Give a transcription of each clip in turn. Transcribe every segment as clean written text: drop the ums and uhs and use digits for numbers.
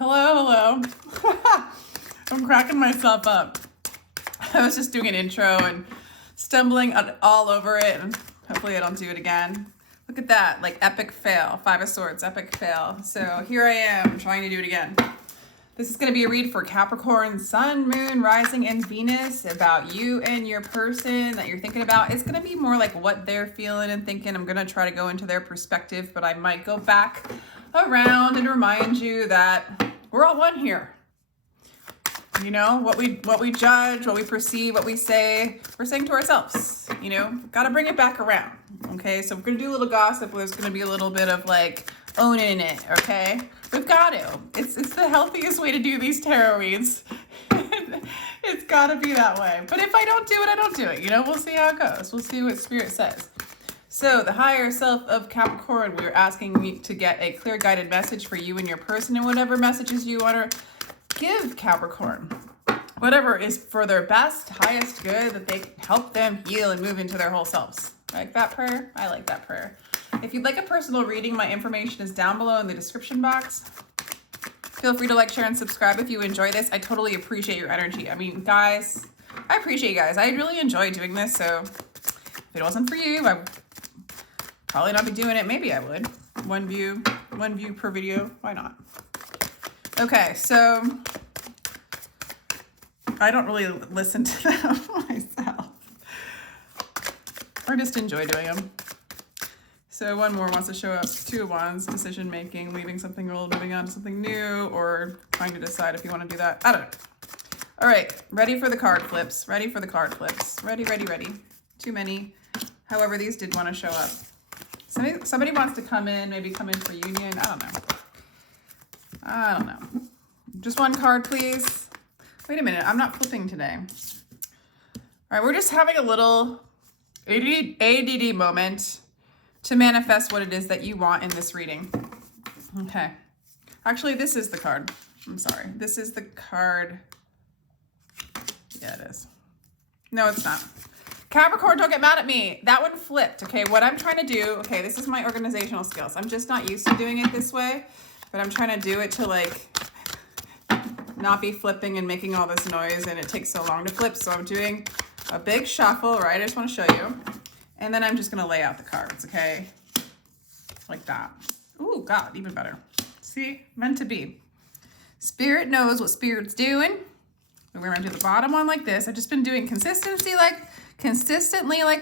Hello. I'm cracking myself up. I was just doing an intro and stumbling all over it, and hopefully I don't do it again. Look at that, like epic fail. 5 of Swords, epic fail. So here I am trying to do it again. This is going to be a read for Capricorn, Sun, Moon, Rising, and Venus, about you and your person that you're thinking about. It's going to be more like what they're feeling and thinking. I'm going to try to go into their perspective, but I might go back around and remind you that we're all one here. You know, what we judge, what we perceive, what we say, we're saying to ourselves, you know, got to bring it back around. Okay, so we're going to do a little gossip. There's going to be a little bit of like owning it, okay? We've got to. It's the healthiest way to do these tarot reads. It's got to be that way. But if I don't do it, I don't do it. You know, we'll see how it goes. We'll see what Spirit says. So the higher self of Capricorn, we're asking me to get a clear guided message for you and your person, and whatever messages you want to give Capricorn. Whatever is for their best, highest good, that they help them heal and move into their whole selves. Like that prayer? I like that prayer. If you'd like a personal reading, my information is down below in the description box. Feel free to like, share, and subscribe if you enjoy this. I totally appreciate your energy. I mean, guys, I appreciate you guys. I really enjoy doing this, so if it wasn't for you, I would probably not be doing it. Maybe I would. One view per video. Why not? Okay, so I don't really listen to them myself. I just enjoy doing them. So one more wants to show up. 2 of Wands, decision making, leaving something old, moving on to something new, or trying to decide if you want to do that. I don't know. All right, ready for the card flips. Ready for the card flips. Ready. Too many. However, these did want to show up. Somebody wants to come in, maybe come in for union. I don't know. Just one card, please. Wait a minute, I'm not flipping today. All right, we're just having a little ADD moment to manifest what it is that you want in this reading. Okay. Actually, this is the card. I'm sorry. This is the card. Yeah, it is. No, it's not. Capricorn, don't get mad at me. That one flipped, okay? What I'm trying to do, okay, this is my organizational skills. I'm just not used to doing it this way, but I'm trying to do it to like not be flipping and making all this noise, and it takes so long to flip. So I'm doing a big shuffle, right? I just want to show you. And then I'm just going to lay out the cards, okay? Like that. Ooh, God, even better. See? Meant to be. Spirit knows what Spirit's doing. We're going to do the bottom one like this. I've just been doing consistently like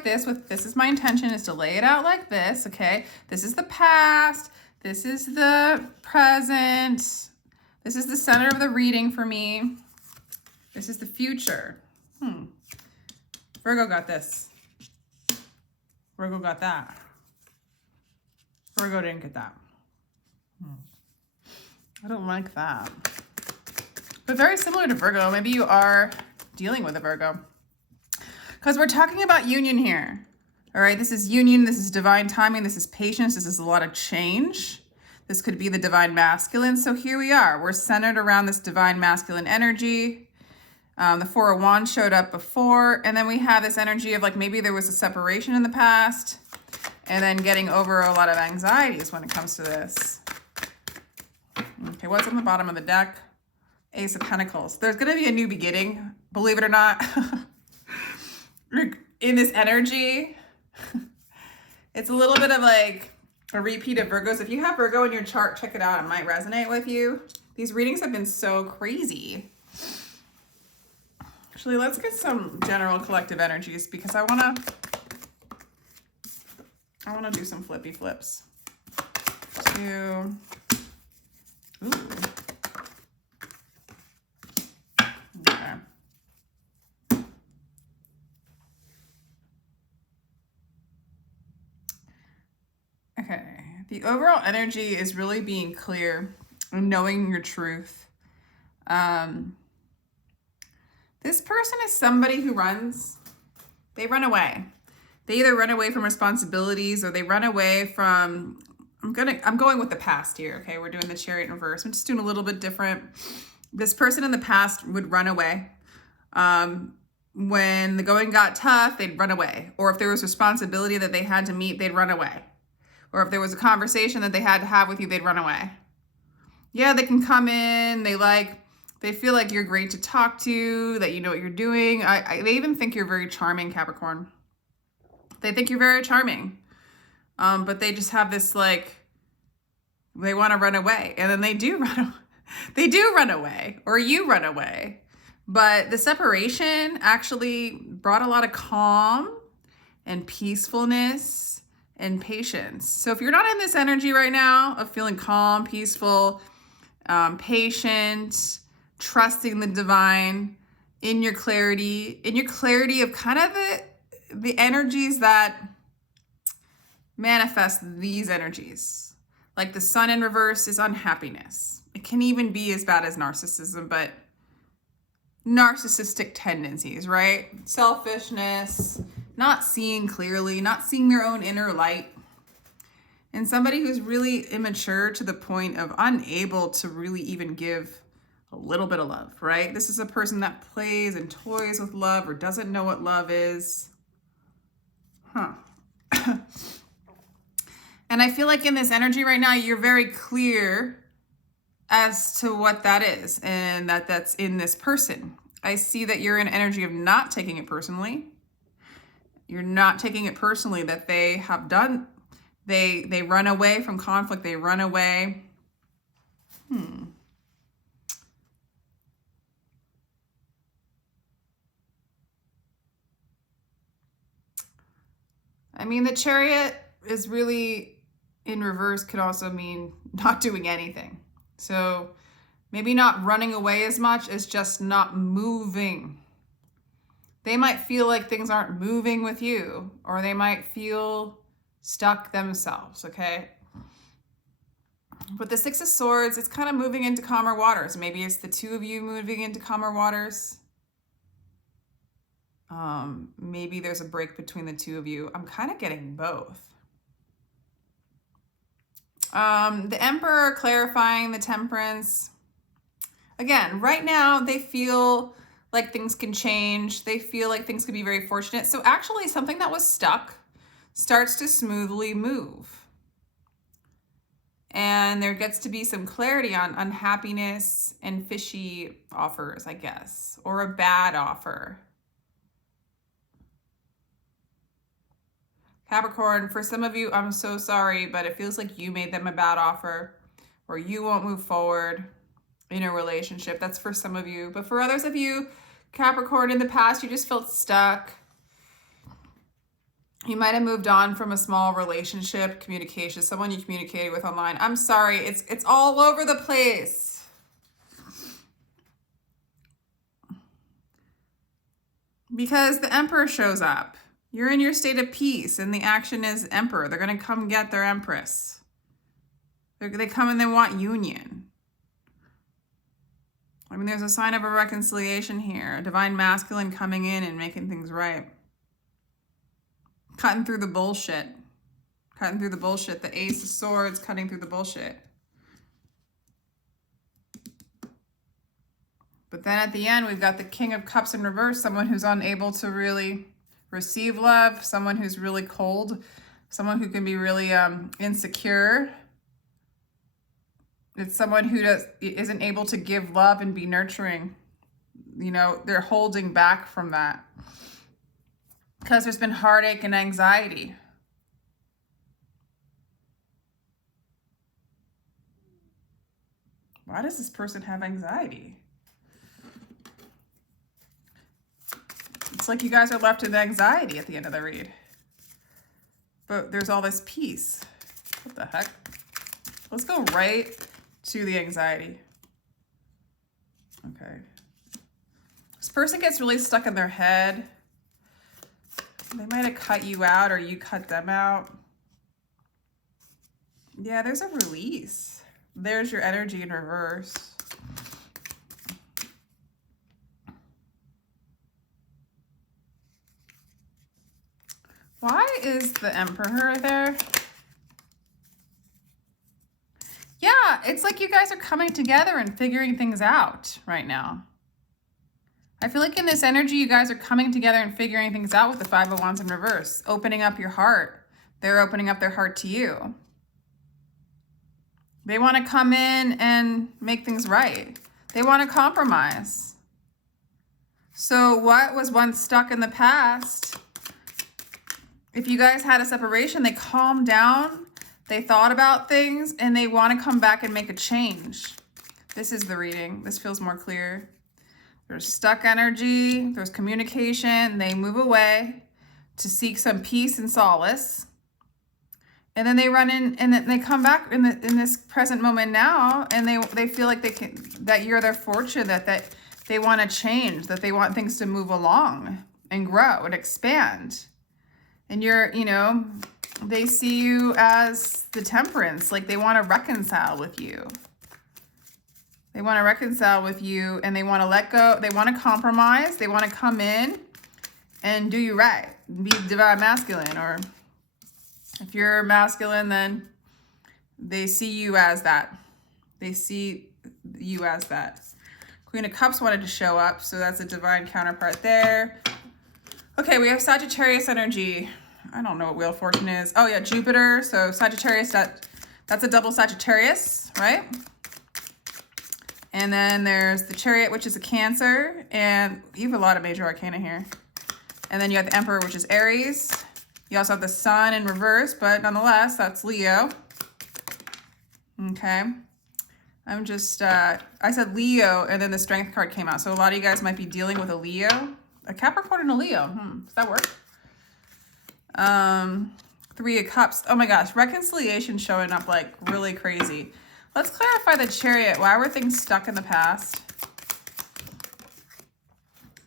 this. This is my intention, is to lay it out like this, okay? This is the past. This is the present. This is the center of the reading for me. This is the future. Virgo got this. Virgo got that. Virgo didn't get that. I don't like that. But very similar to Virgo. Maybe you are dealing with a Virgo. Because we're talking about union here. All right, this is union. This is divine timing. This is patience. This is a lot of change. This could be the divine masculine. So here we are. We're centered around this divine masculine energy. The 4 of Wands showed up before. And then we have this energy of like maybe there was a separation in the past. And then getting over a lot of anxieties when it comes to this. Okay, what's on the bottom of the deck? Ace of Pentacles. There's going to be a new beginning, believe it or not. In this energy. It's a little bit of like a repeat of Virgos. If you have Virgo in your chart, check it out. It might resonate with you. These readings have been so crazy. Actually, let's get some general collective energies because I want to do some flippy flips. 2. Ooh. Okay. Okay. The overall energy is really being clear and knowing your truth. This person is somebody who they run away. They either run away from responsibilities or they run away from, I'm going with the past here, okay? We're doing the Chariot in reverse. I'm just doing a little bit different. This person in the past would run away. When the going got tough, they'd run away. Or if there was responsibility that they had to meet, they'd run away. Or if there was a conversation that they had to have with you, they'd run away. Yeah, they can come in. They feel like you're great to talk to, that you know what you're doing. They even think you're very charming, Capricorn. They think you're very charming. But they just have this like, they want to run away. And then they do run away, or you run away. But the separation actually brought a lot of calm and peacefulness and patience. So if you're not in this energy right now of feeling calm, peaceful, patient, trusting the divine, in your clarity of kind of the energies that manifest these energies. Like the sun in reverse is unhappiness. It can even be as bad as narcissism, but narcissistic tendencies, right? Selfishness, not seeing clearly, not seeing their own inner light. And somebody who's really immature to the point of unable to really even give a little bit of love, right? This is a person that plays and toys with love or doesn't know what love is. And I feel like in this energy right now, you're very clear as to what that is and that's in this person. I see that you're in energy of not taking it personally. You're not taking it personally that they have done. They run away from conflict. They run away. I mean, the Chariot is really in reverse, could also mean not doing anything. So maybe not running away as much as just not moving. They might feel like things aren't moving with you, or they might feel stuck themselves, okay? But the Six of Swords, it's kind of moving into calmer waters. Maybe it's the two of you moving into calmer waters. Maybe there's a break between the two of you. I'm kind of getting both. The Emperor clarifying the Temperance. Again, right now they feel like things can change. They feel like things could be very fortunate. So actually something that was stuck starts to smoothly move. And there gets to be some clarity on unhappiness and fishy offers, I guess, or a bad offer. Capricorn, for some of you, I'm so sorry, but it feels like you made them a bad offer or you won't move forward in a relationship. That's for some of you. But for others of you, Capricorn, in the past, you just felt stuck. You might have moved on from a small relationship, communication, someone you communicated with online. I'm sorry, it's all over the place. Because the Emperor shows up. You're in your state of peace, and the action is Emperor. They're going to come get their Empress. They come and they want union. I mean, there's a sign of a reconciliation here. A divine masculine coming in and making things right. Cutting through the bullshit. Cutting through the bullshit. The Ace of Swords cutting through the bullshit. But then at the end, we've got the King of Cups in reverse. Someone who's unable to really receive love. Someone who's really cold. Someone who can be really insecure. It's someone who isn't able to give love and be nurturing. You know, they're holding back from that. Because there's been heartache and anxiety. Why does this person have anxiety? It's like you guys are left with anxiety at the end of the read. But there's all this peace. What the heck? Let's go right to the anxiety. Okay. This person gets really stuck in their head. They might have cut you out or you cut them out. Yeah, there's a release. There's your energy in reverse. Why is the Emperor there? Yeah, it's like you guys are coming together and figuring things out right now. I feel like in this energy, you guys are coming together and figuring things out with the Five of Wands in reverse, opening up your heart. They're opening up their heart to you. They want to come in and make things right. They want to compromise. So what was once stuck in the past, if you guys had a separation, they calmed down, they thought about things, and they want to come back and make a change. This is the reading. This feels more clear. There's stuck energy, there's communication, they move away to seek some peace and solace. And then they run in and then they come back in this present moment now, and they feel like that you're their fortune, that they want to change, that they want things to move along and grow and expand. And you're, they see you as the temperance, like they want to reconcile with you. They want to reconcile with you, and they want to let go. They want to compromise. They want to come in and do you right. Be divine masculine. Or if you're masculine, then they see you as that. They see you as that. Queen of Cups wanted to show up, so that's a divine counterpart there. Okay, we have Sagittarius energy. I don't know what Wheel of Fortune is. Oh yeah, Jupiter. So Sagittarius, that's a double Sagittarius, right? And then there's the Chariot, which is a Cancer, and you have a lot of major arcana here. And then you have the Emperor, which is Aries. You also have the Sun in reverse, but nonetheless, that's Leo. Okay. I'm just, I said Leo, and then the Strength card came out. So a lot of you guys might be dealing with a Leo. A Capricorn and a Leo. Does that work? Three of Cups. Oh my gosh, reconciliation showing up like really crazy. Let's clarify the Chariot. Why were things stuck in the past?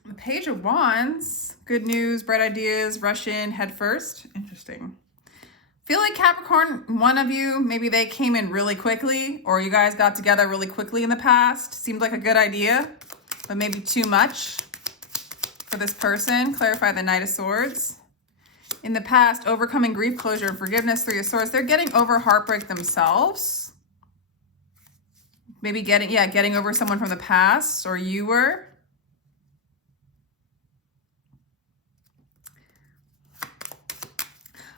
The Page of Wands. Good news, bright ideas, rush in, head first. Interesting. Feel like Capricorn, one of you, maybe they came in really quickly, or you guys got together really quickly in the past. Seemed like a good idea, but maybe too much for this person. Clarify the Knight of Swords. In the past, overcoming grief, closure, and forgiveness. Three of Swords. They're getting over heartbreak themselves. Maybe getting over someone from the past, or you were.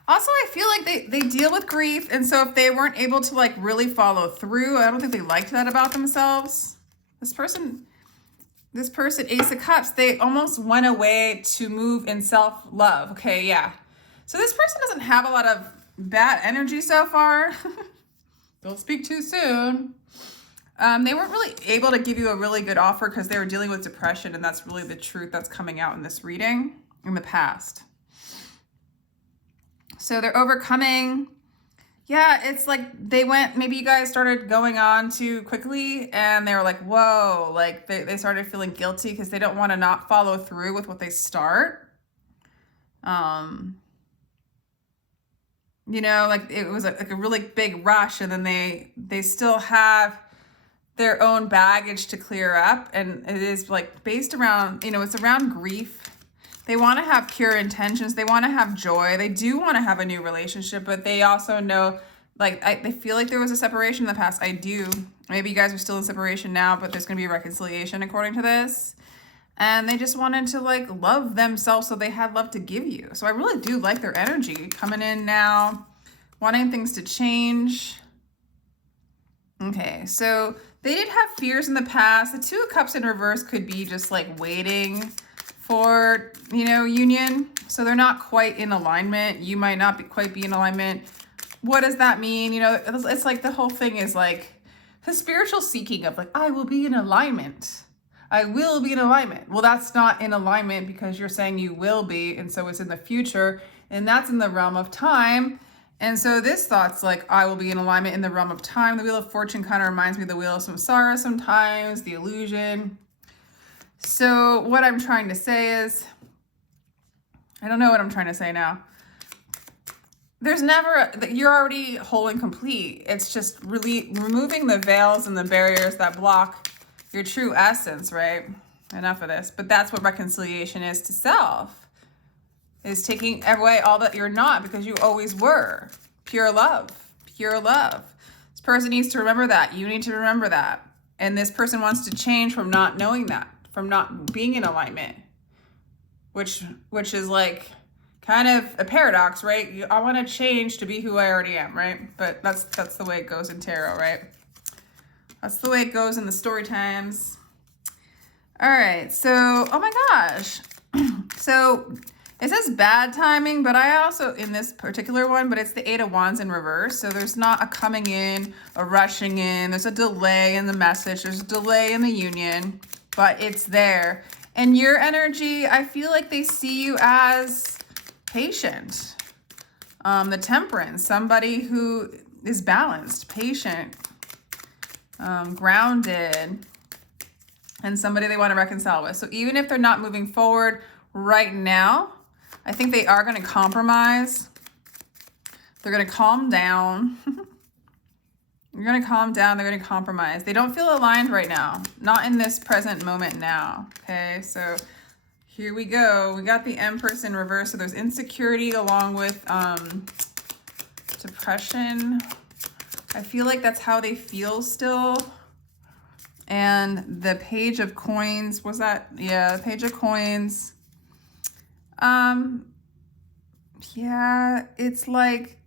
Also, I feel like they deal with grief, and so if they weren't able to like really follow through, I don't think they liked that about themselves. This person, Ace of Cups, they almost went away to move in self-love. Okay, yeah. So this person doesn't have a lot of bad energy so far. Don't speak too soon. They weren't really able to give you a really good offer because they were dealing with depression, and that's really the truth that's coming out in this reading in the past. So they're overcoming. Yeah, it's like maybe you guys started going on too quickly, and they were like, whoa, like they started feeling guilty because they don't want to not follow through with what they start. Like it was like a really big rush, and then they still have their own baggage to clear up, and it is like based around, it's around grief. They want to have pure intentions. They want to have joy. They do want to have a new relationship, but they also know, they feel like there was a separation in the past. I do. Maybe you guys are still in separation now, but there's going to be a reconciliation according to this. And they just wanted to love themselves, so they had love to give you. So I really do like their energy coming in now, wanting things to change. Okay, so they did have fears in the past. The Two of Cups in reverse could be just waiting for, union. So they're not quite in alignment. You might not quite be in alignment. What does that mean? It's like the whole thing is the spiritual seeking of I will be in alignment. I will be in alignment. Well, that's not in alignment because you're saying you will be. And so it's in the future, and that's in the realm of time. And so this thought's I will be in alignment in the realm of time. The Wheel of Fortune kind of reminds me of the Wheel of Samsara sometimes, the illusion. So what I'm trying to say is, I don't know what I'm trying to say now. There's never, you're already whole and complete. It's just really removing the veils and the barriers that block your true essence, right? Enough of this. But that's what reconciliation is to self. Is taking away all that you're not, because you always were. Pure love. Pure love. This person needs to remember that. You need to remember that. And this person wants to change from not knowing that, from not being in alignment. Which is kind of a paradox, right? I want to change to be who I already am, right? But that's the way it goes in tarot, right? That's the way it goes in the story times. All right, so, oh my gosh. So it says bad timing, but I also, in this particular one, but it's the Eight of Wands in reverse. So there's not a coming in, a rushing in. There's a delay in the message. There's a delay in the union, but it's there. And your energy, I feel like they see you as patient. The Temperance, somebody who is balanced, patient, grounded, and somebody they want to reconcile with. So even if they're not moving forward right now, I think they are going to compromise. They're going to calm down. You're going to calm down. They're going to compromise. They don't feel aligned right now. Not in this present moment now. Okay, so here we go. We got the Empress in reverse. So there's insecurity along with depression. I feel like that's how they feel still. And the Page of Coins, was that? Yeah, the Page of Coins. Yeah, it's like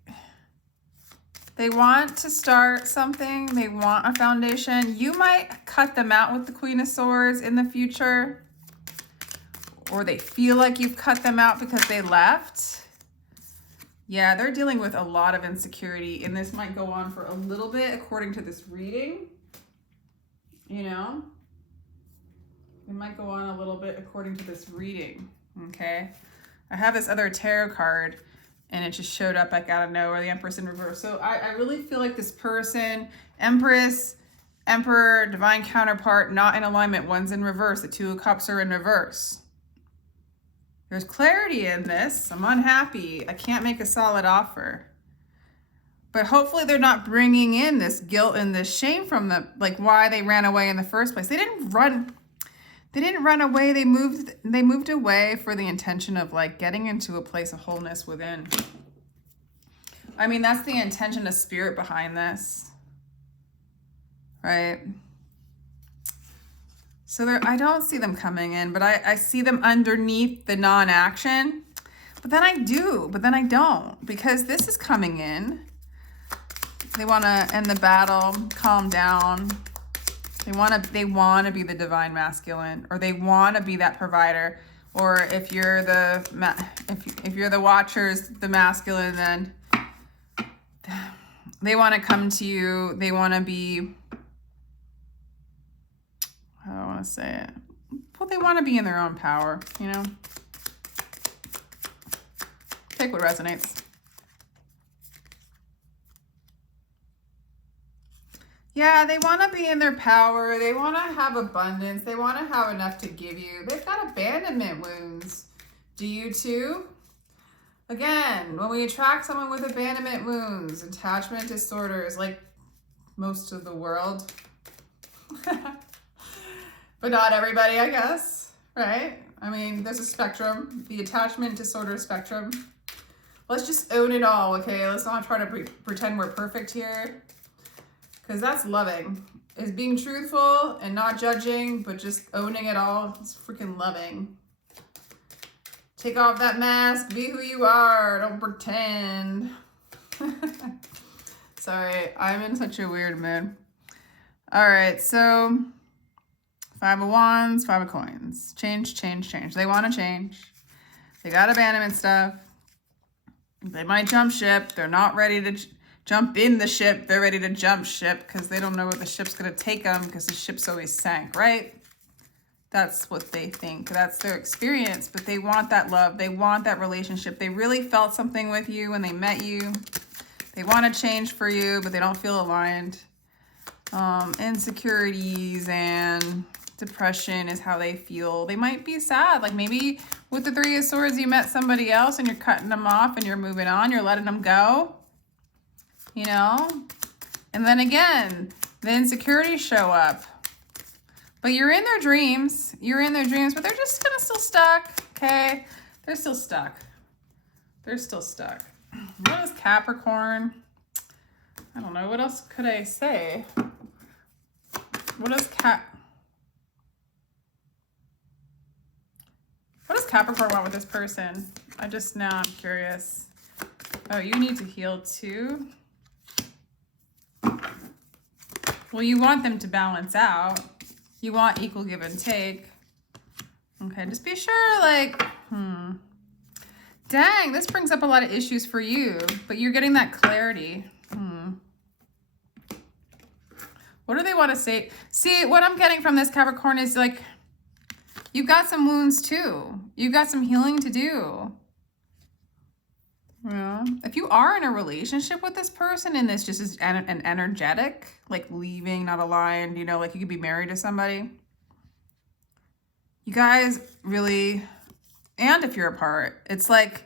they want to start something. They want a foundation. You might cut them out with the Queen of Swords in the future. Or they feel like you've cut them out because they left. Yeah, they're dealing with a lot of insecurity. And this might go on for a little bit according to this reading. You know, it might go on a little bit according to this reading, okay? I have this other tarot card, and it just showed up like out of nowhere, the Empress in reverse. So I really feel like this person, Empress, Emperor, Divine Counterpart, not in alignment. One's in reverse. The Two of Cups are in reverse. There's clarity in this. I'm unhappy. I can't make a solid offer. But hopefully they're not bringing in this guilt and this shame from the, like, why they ran away in the first place. They didn't run away. They moved away for the intention of like getting into a place of wholeness within. I mean, that's the intention of spirit behind this. Right? So I don't see them coming in, but I see them underneath the non-action. But then I do, but then I don't, because this is coming in. They want to end the battle, calm down. They want to be the divine masculine, or they want to be that provider. Or if you're if you're the watchers, the masculine, then they want to come to you. They want to be, how do I want to say it? Well, they want to be in their own power, you know? Take what resonates. Yeah, they want to be in their power. They want to have abundance. They want to have enough to give you. They've got abandonment wounds. Do you too? Again, when we attract someone with abandonment wounds, attachment disorders, like most of the world, but not everybody, I guess, right? I mean, there's a spectrum, the attachment disorder spectrum. Let's just own it all, okay? Let's not try to pretend we're perfect here. Because that's loving, is being truthful and not judging, but just owning it all. It's freaking loving. Take off that mask, be who you are, don't pretend. Sorry, I'm in such a weird mood. All right, so Five of Wands, Five of Coins. Change, change, change. They want to change. They got abandonment stuff. They might jump ship. They're not ready to jump in the ship. They're ready to jump ship because they don't know where the ship's going to take them because the ship's always sank, right? That's what they think. That's their experience, but they want that love. They want that relationship. They really felt something with you when they met you. They want to change for you, but they don't feel aligned. Insecurities and depression is how they feel. They might be sad. Like maybe with the Three of Swords, you met somebody else and you're cutting them off and you're moving on. You're letting them go. You know, and then again, the insecurities show up, but you're in their dreams. You're in their dreams, but they're just kind of still stuck. Okay. They're still stuck. They're still stuck. What is Capricorn? I don't know. What else could I say? What does Capricorn want with this person? Now I'm curious. Oh, you need to heal too? Well, you want them to balance out. You want equal give and take. Okay, just be sure, like, dang, this brings up a lot of issues for you, but you're getting that clarity. What do they want to say? See, what I'm getting from this Capricorn is like, you've got some wounds too. You've got some healing to do. Yeah. If you are in a relationship with this person and this just is an energetic, like leaving, not aligned, you know, like you could be married to somebody. You guys really, and if you're apart, it's like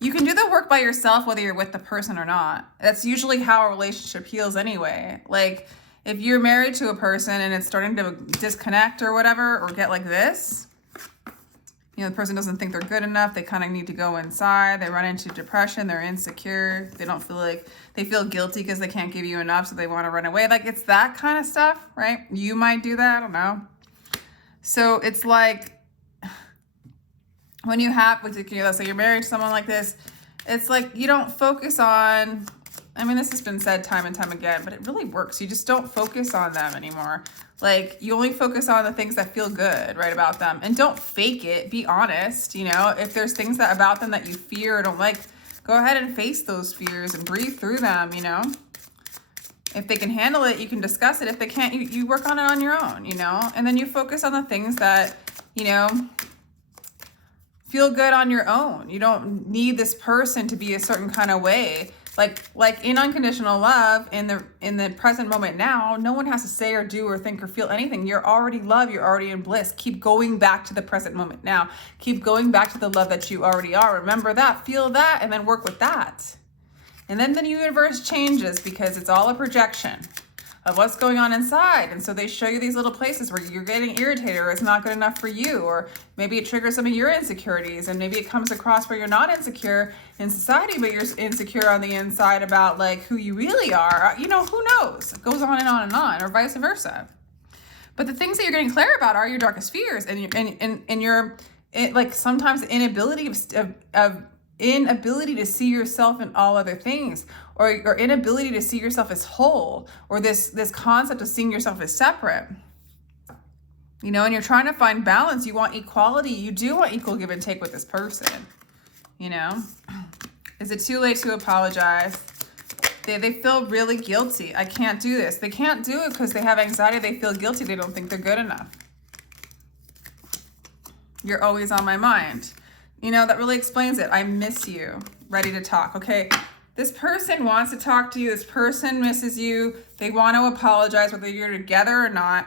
you can do the work by yourself whether you're with the person or not. That's usually how a relationship heals anyway. Like if you're married to a person and it's starting to disconnect or whatever, or get like this, you know, the person doesn't think they're good enough. They kind of need to go inside. They run into depression. They're insecure. They don't feel like, they feel guilty because they can't give you enough, so they want to run away. Like it's that kind of stuff, right? You might do that. I don't know. So it's like when you have, let's say you're married to someone like this, it's like you don't focus on, I mean, this has been said time and time again, but it really works. You just don't focus on them anymore. Like you only focus on the things that feel good, right, about them, and don't fake it. Be honest. You know, if there's things that about them that you fear or don't like, go ahead and face those fears and breathe through them. You know, if they can handle it, you can discuss it. If they can't, you work on it on your own, you know, and then you focus on the things that, you know, feel good on your own. You don't need this person to be a certain kind of way. Like in unconditional love, in the present moment now, no one has to say or do or think or feel anything. You're already love. You're already in bliss. Keep going back to the present moment now. Keep going back to the love that you already are. Remember that, feel that, and then work with that. And then the universe changes because it's all a projection of what's going on inside. And so they show you these little places where you're getting irritated or it's not good enough for you, or maybe it triggers some of your insecurities, and maybe it comes across where you're not insecure in society, but you're insecure on the inside about like who you really are. You know, who knows? It goes on and on and on, or vice versa. But the things that you're getting clear about are your darkest fears and your like sometimes the inability of inability to see yourself in all other things, or inability to see yourself as whole, or this concept of seeing yourself as separate. You know, and you're trying to find balance. You want equality. You do want equal give and take with this person. You know, is it too late to apologize? They feel really guilty. I can't do this. They can't do it because they have anxiety. They feel guilty. They don't think they're good enough. You're always on my mind. You know, that really explains it. I miss you. Ready to talk. Okay. This person wants to talk to you. This person misses you. They want to apologize whether you're together or not.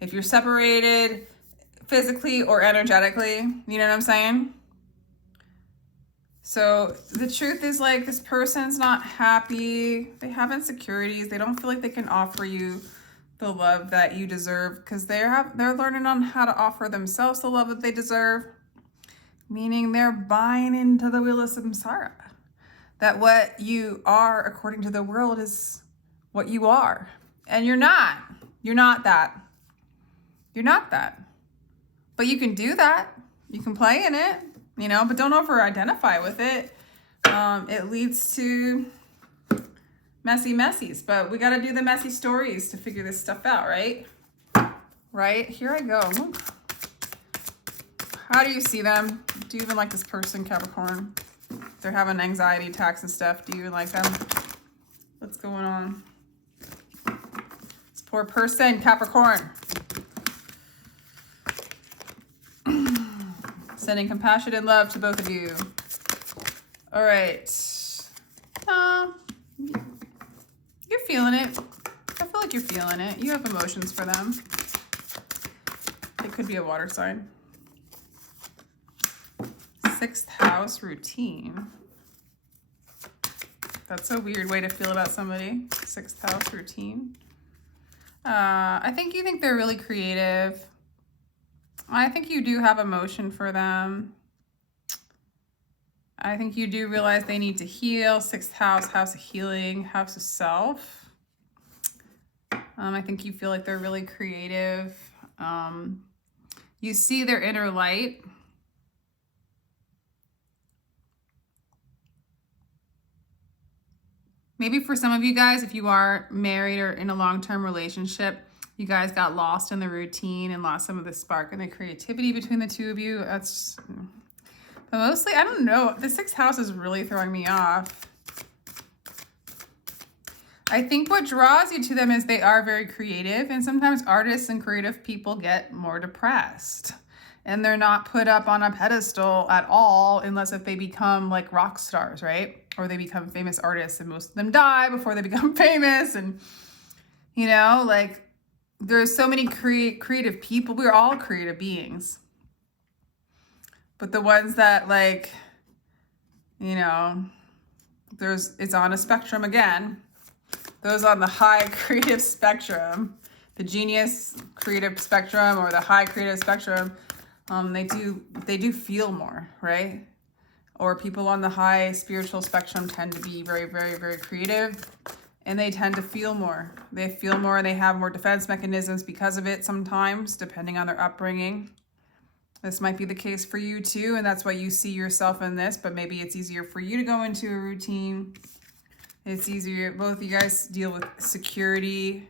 If you're separated physically or energetically, you know what I'm saying? So the truth is, like, this person's not happy. They have insecurities. They don't feel like they can offer you the love that you deserve because they're learning on how to offer themselves the love that they deserve. Meaning they're buying into the wheel of samsara. That what you are, according to the world, is what you are. And you're not. You're not that. You're not that. But you can do that. You can play in it, you know, but don't over-identify with it. It leads to messy messies. But we got to do the messy stories to figure this stuff out, right? Right? Here I go. Look. How do you see them? Do you even like this person, Capricorn? They're having anxiety attacks and stuff. Do you like them? What's going on? This poor person, Capricorn. Sending compassion and love to both of you. All right. You're feeling it. I feel like you're feeling it. You have emotions for them. It could be a water sign. 6th house routine. That's a weird way to feel about somebody. 6th house routine. I think you think they're really creative. I think you do have emotion for them. I think you do realize they need to heal. 6th house, house of healing, house of self. I think you feel like they're really creative. You see their inner light. Maybe for some of you guys, if you are married or in a long-term relationship, you guys got lost in the routine and lost some of the spark and the creativity between the two of you. That's, but mostly, I don't know. The 6th house is really throwing me off. I think what draws you to them is they are very creative, and sometimes artists and creative people get more depressed and they're not put up on a pedestal at all unless if they become like rock stars, right? Or they become famous artists, and most of them die before they become famous. And, you know, like there's so many creative people. We're all creative beings. But the ones that like, you know, it's on a spectrum again. Those on the high creative spectrum, the genius creative spectrum or the high creative spectrum, they do feel more, right? Or people on the high spiritual spectrum tend to be very, very, very creative, and they tend to feel more. They feel more and they have more defense mechanisms because of it sometimes, depending on their upbringing. This might be the case for you too, and that's why you see yourself in this, but maybe it's easier for you to go into a routine. It's easier. Both of you guys deal with security.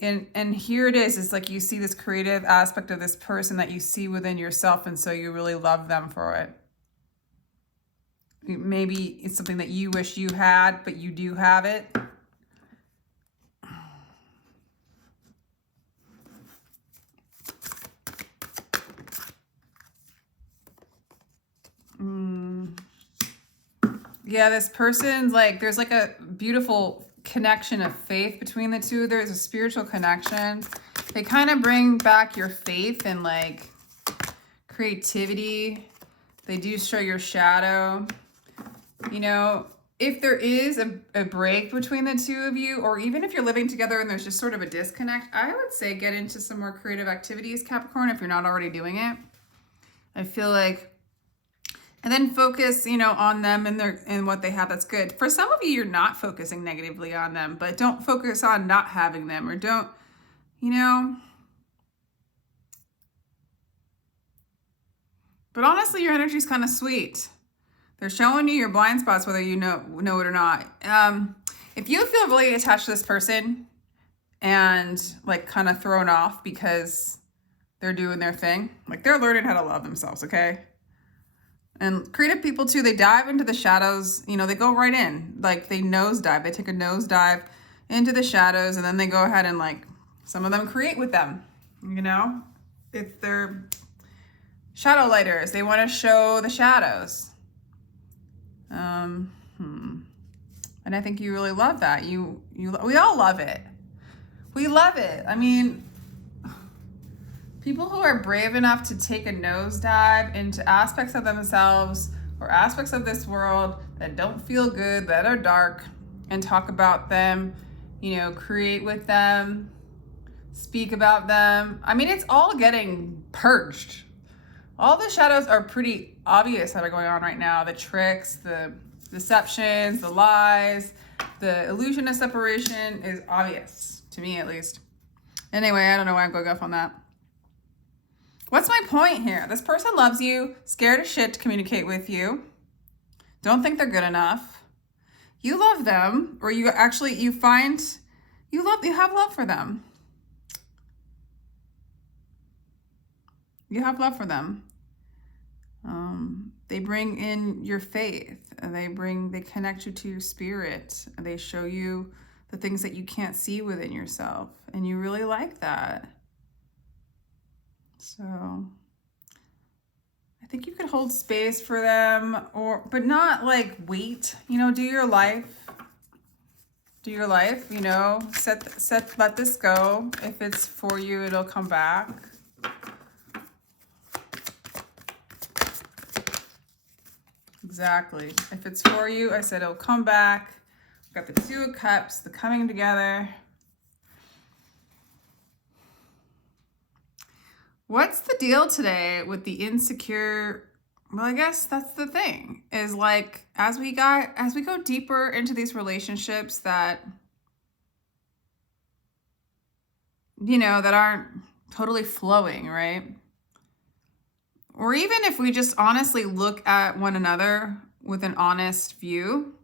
And here it is. It's like you see this creative aspect of this person that you see within yourself, and so you really love them for it. Maybe it's something that you wish you had, but you do have it. Yeah, this person's like, there's like a beautiful connection of faith between the two. There's a spiritual connection. They kind of bring back your faith and like creativity. They do show your shadow. You know, if there is a break between the two of you, or even if you're living together and there's just sort of a disconnect, I would say get into some more creative activities, Capricorn, if you're not already doing it. I feel like, and then focus, you know, on them and what they have that's good. For some of you, you're not focusing negatively on them, but don't focus on not having them, or don't, you know. But honestly, your energy is kind of sweet. They're showing you your blind spots, whether you know it or not. If you feel really attached to this person and like kind of thrown off because they're doing their thing, like they're learning how to love themselves, okay? And creative people too, they dive into the shadows, you know, they go right in, like they nosedive, they take a nosedive into the shadows, and then they go ahead and like, some of them create with them, you know? If they're shadow lighters, they want to show the shadows. And I think you really love that. We all love it. We love it. I mean, people who are brave enough to take a nosedive into aspects of themselves or aspects of this world that don't feel good, that are dark, and talk about them, you know, create with them, speak about them. I mean, it's all getting purged. All the shadows are pretty obvious that are going on right now. The tricks, the deceptions, the lies, the illusion of separation is obvious, to me at least. Anyway, I don't know why I'm going off on that. What's my point here? This person loves you, scared as shit to communicate with you, don't think they're good enough. You love them, or you have love for them. You have love for them. They bring in your faith, and they connect you to your spirit, and they show you the things that you can't see within yourself, and you really like that. So I think you could hold space for them, but not like wait, you know, do your life, you know, let this go. If it's for you, it'll come back. Exactly. If it's for you, I said it'll come back. We've got the 2 of Cups, the coming together. What's the deal today with the insecure? Well, I guess that's the thing, is like, as we go deeper into these relationships that, you know, that aren't totally flowing, right? Or even if we just honestly look at one another with an honest view,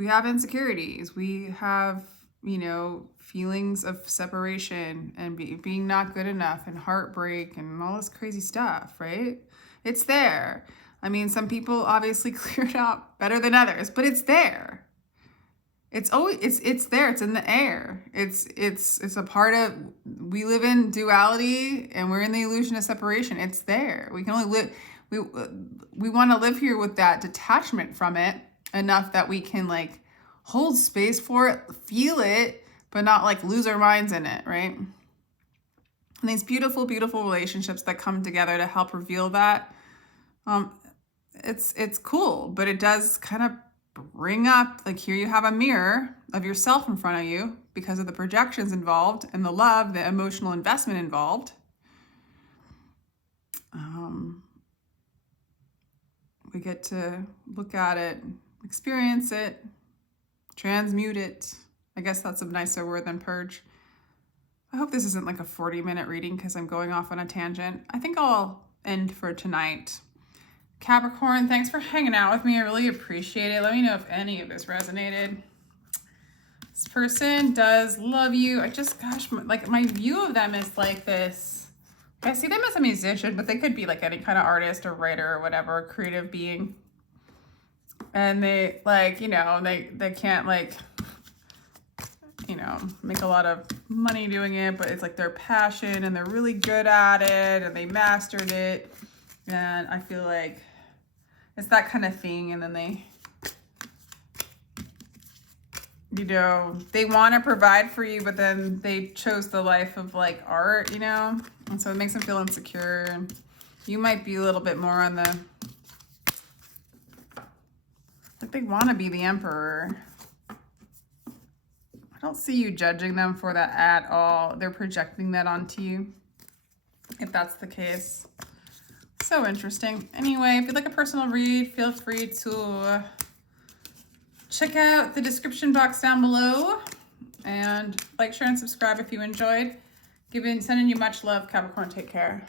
We have insecurities. We have, you know, feelings of separation and being not good enough and heartbreak and all this crazy stuff, right? It's there. I mean, some people obviously clear it out better than others, but it's there. It's always, it's there. It's in the air. It's a part of, we live in duality and we're in the illusion of separation. It's there. We can only live, we want to live here with that detachment from it enough that we can like hold space for it, feel it, but not like lose our minds in it, right? And these beautiful, beautiful relationships that come together to help reveal that, it's cool, but it does kind of bring up, like, here you have a mirror of yourself in front of you because of the projections involved and the love, the emotional investment involved. We get to look at it, experience it, transmute it. I guess that's a nicer word than purge. I hope this isn't like a 40-minute reading because I'm going off on a tangent. I think I'll end for tonight. Capricorn, thanks for hanging out with me. I really appreciate it. Let me know if any of this resonated. This person does love you. I just, gosh, like my view of them is like this. I see them as a musician, but they could be like any kind of artist or writer or whatever, creative being. And they like, you know, they can't like, you know, make a lot of money doing it, but it's like their passion and they're really good at it and they mastered it. And I feel like it's that kind of thing. And then they, you know, they want to provide for you, but then they chose the life of like art, you know? And so it makes them feel insecure. And you might be a little bit more on the, like they want to be the emperor. I don't see you judging them for that at all. They're projecting that onto you, if that's the case. So interesting. Anyway, if you'd like a personal read, feel free to check out the description box down below and like, share, and subscribe if you enjoyed. Sending you much love, Capricorn. Take care.